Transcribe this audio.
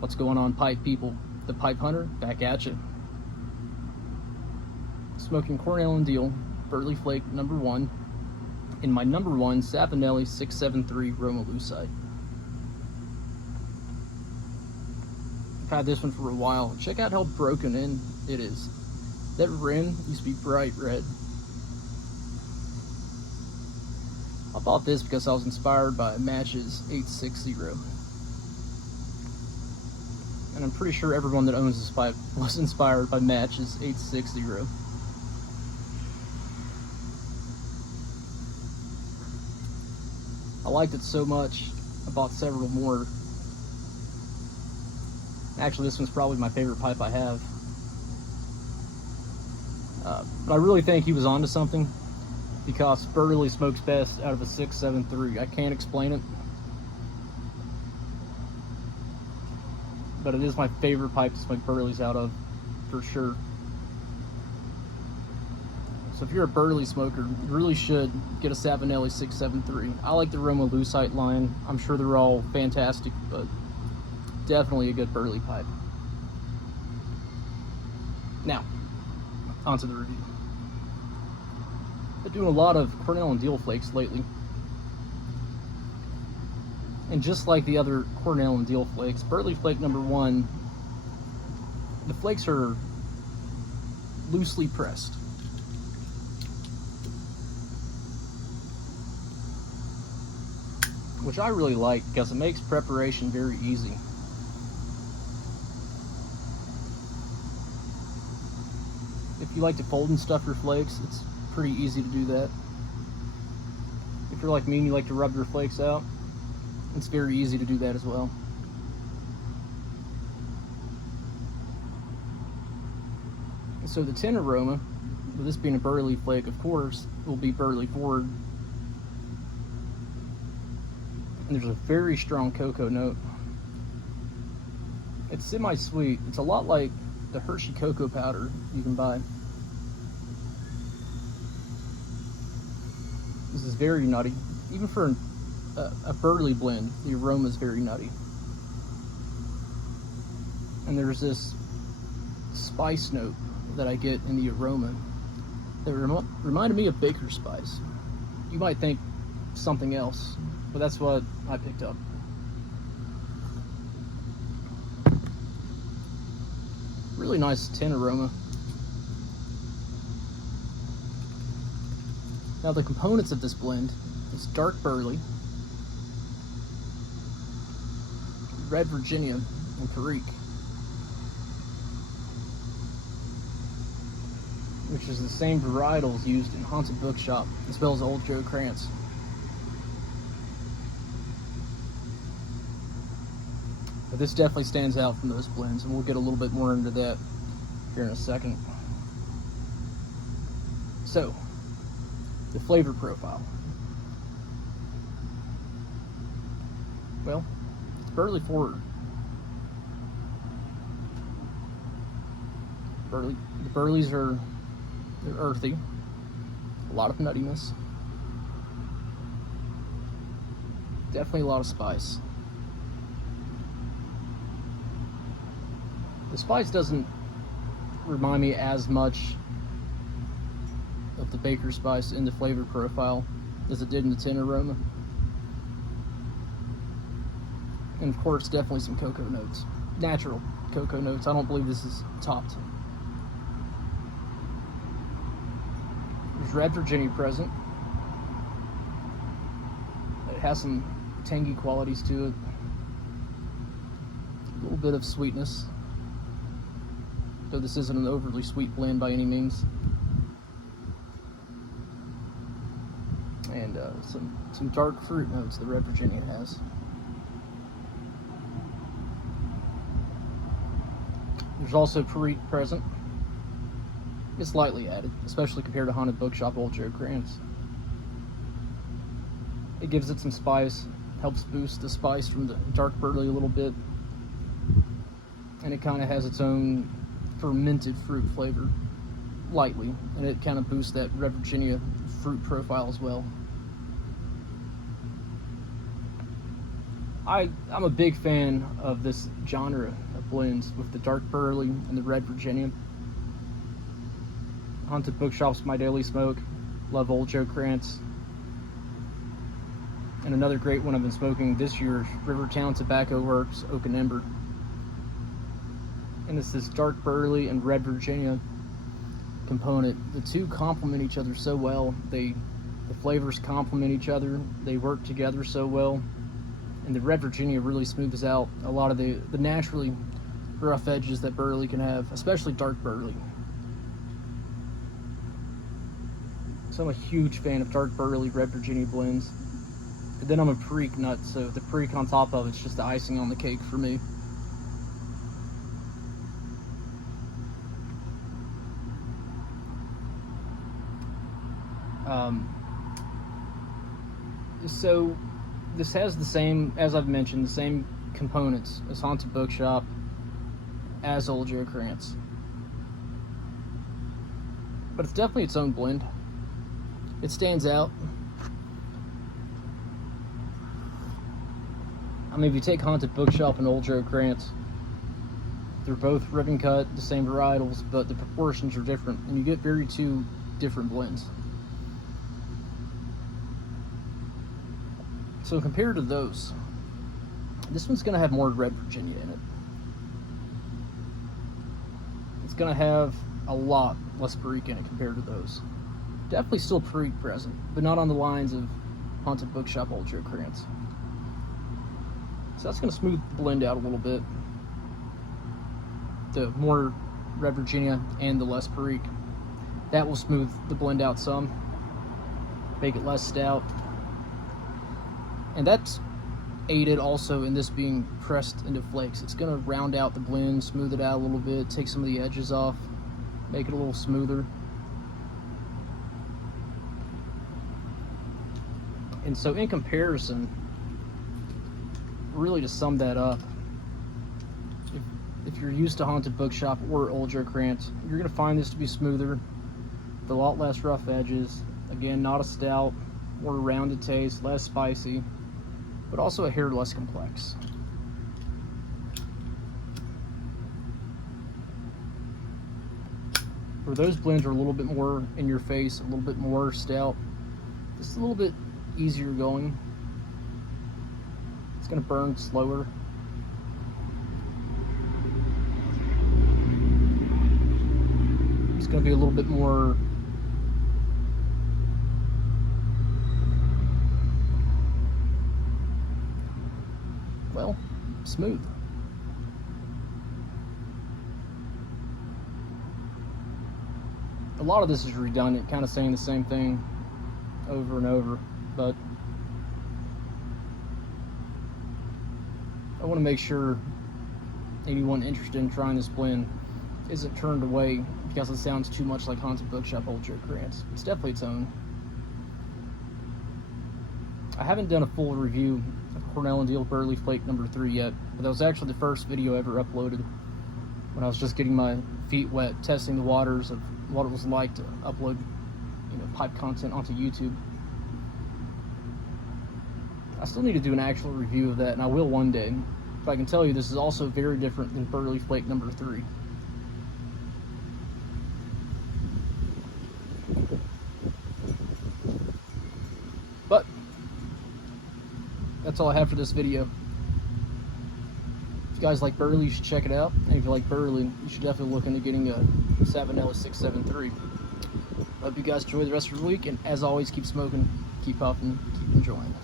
What's going on, pipe people? The Pipe Hunter back at you. Smoking Cornell and Diehl Burley Flake #1 in my #1 Savinelli 673 Roma Lucite. I've had this one for a while. Check out how broken in it is. That rim used to be bright red. I bought this because I was inspired by Match's 860. And I'm pretty sure everyone that owns this pipe was inspired by Match's 860. I liked it so much, I bought several more. Actually, this one's probably my favorite pipe I have. But I really think he was onto something, because Burley smokes best out of a 673. I can't explain it, but it is my favorite pipe to smoke Burleys out of, for sure. So if you're a Burley smoker, you really should get a Savinelli 673. I like the Roma Lucite line. I'm sure they're all fantastic, but definitely a good Burley pipe. Now, onto the review. Been doing a lot of Cornell and Diehl flakes lately. And just like the other Cornell and Diehl flakes, Burley Flake #1, the flakes are loosely pressed. Which I really like, because it makes preparation very easy. If you like to fold and stuff your flakes, it's pretty easy to do that. If you're like me and you like to rub your flakes out, it's very easy to do that as well. So the tin aroma, with this being a Burley flake, of course, will be Burley forward. And there's a very strong cocoa note. It's semi-sweet. It's a lot like the Hershey cocoa powder you can buy. This is very nutty. Even for a Burley blend, the aroma is very nutty. And there's this spice note that I get in the aroma that reminded me of baker's spice. You might think something else, but that's what I picked up. Really nice tin aroma. Now the components of this blend is Dark Burley, Red Virginia, and Perique, which is the same varietals used in Haunted Bookshop, as well as Old Joe Krantz. But this definitely stands out from those blends, and we'll get a little bit more into that here in a second. So, the flavor profile. Well, it's Burley forward. The Burleys they're earthy, a lot of nuttiness, definitely a lot of spice. The spice doesn't remind me as much of the baker's spice in the flavor profile as it did in the tin aroma. And of course, definitely some cocoa notes. Natural cocoa notes. I don't believe this is topped. There's Red Virginia present. It has some tangy qualities to it. A little bit of sweetness, though this isn't an overly sweet blend by any means. And some dark fruit notes that Red Virginia has. There's also Perique present. It's lightly added, especially compared to Haunted Bookshop Old Joe Krantz. It gives it some spice, helps boost the spice from the Dark Burley a little bit, and it kind of has its own fermented fruit flavor, lightly, and it kind of boosts that Red Virginia fruit profile as well. I'm a big fan of this genre of blends with the Dark Burley and the Red Virginia. Haunted Bookshop's my daily smoke. Love Old Joe Krantz. And another great one I've been smoking this year is Rivertown Tobacco Works Oak and Ember. And it's this Dark Burley and Red Virginia component. The two complement each other so well. The flavors complement each other. They work together so well. And the Red Virginia really smooths out a lot of the naturally rough edges that Burley can have, especially Dark Burley. So I'm a huge fan of Dark Burley Red Virginia blends. And then I'm a Perique nut, so the Perique on top of it's just the icing on the cake for me. So this has the same, as I've mentioned, the same components as Haunted Bookshop, as Old Joe Krantz. But it's definitely its own blend. It stands out. I mean, if you take Haunted Bookshop and Old Joe Krantz, they're both ribbon cut, the same varietals, but the proportions are different, and you get very two different blends. So compared to those, this one's going to have more Red Virginia in it. It's going to have a lot less Perique in it compared to those. Definitely still Perique present, but not on the lines of Haunted Bookshop Old Joe Krantz. So that's going to smooth the blend out a little bit. The more Red Virginia and the less Perique. That will smooth the blend out some, make it less stout. And that's aided also in this being pressed into flakes. It's going to round out the blend, smooth it out a little bit, take some of the edges off, make it a little smoother. And so in comparison, really to sum that up, if you're used to Haunted Bookshop or Old Joe Krantz, you're going to find this to be smoother, with a lot less rough edges. Again, not a stout, more rounded taste, less spicy, but also a hair less complex. Where those blends are a little bit more in your face, a little bit more stout, just a little bit easier going. It's going to burn slower. It's going to be a little bit more smooth. A lot of this is redundant, kind of saying the same thing over and over, but I want to make sure anyone interested in trying this blend isn't turned away because it sounds too much like Haunted Bookshop Old Joe Krantz. It's definitely its own. I haven't done a full review of Cornell and Diehl Burley Flake number 3 yet, but that was actually the first video ever uploaded when I was just getting my feet wet, testing the waters of what it was like to upload, pipe content onto YouTube. I still need to do an actual review of that, and I will one day. But I can tell you this is also very different than Burley Flake number 3. But that's all I have for this video. If you guys like Burley, you should check it out. And if you like Burley, you should definitely look into getting a Savanella 673. Hope you guys enjoy the rest of your week, and as always, keep smoking, keep puffing, keep enjoying.